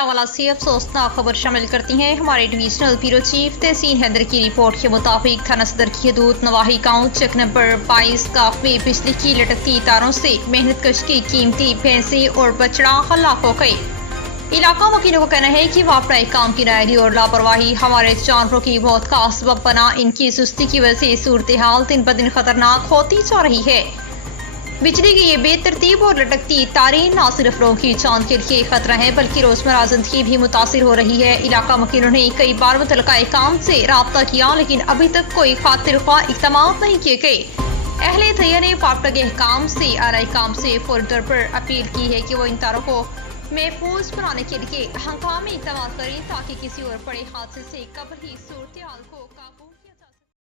गुजरांवाला से अफसोसनाक खबर शामिल करती हैं। हमारे डिवीजनल ब्यूरो चीफ तहसीन हैदर की रिपोर्ट के मुताबिक थाना सदर की हदूद नवाही गांव चेक नंबर 22 गांव में बिजली की लटकती तारों से मेहनत कश की कीमती भैंसे और बछड़ा हलाक हो गए। इलाका वकीलों का कहना है कि वापराए काम की नायरी और लापरवाही हमारे जानवरों की मौत का सबब बना। इनकी सुस्ती की वजह से सूरत हाल दिन ब दिन खतरनाक होती जा रही है। बिजली की ये बेतरतीब और लटकती तारें न सिर्फ लोगों की जान के लिए खतरा है बल्कि रोजमर्रा जिंदगी भी मुतासिर हो रही है। इलाका वकीलों ने कई बार मुतलका काम से राब्ता किया लेकिन अभी तक कोई खातिर ख्वाह इक़दाम नहीं किए गए। अहले तैय्या ने फाफ्टा के काम से आरआई काम से फौरी तौर पर अपील की है कि वो इन तारों को महफूज बनाने के लिए हंगामी इक़दाम करें ताकि किसी और बड़े हादसे से कबल ही सूरत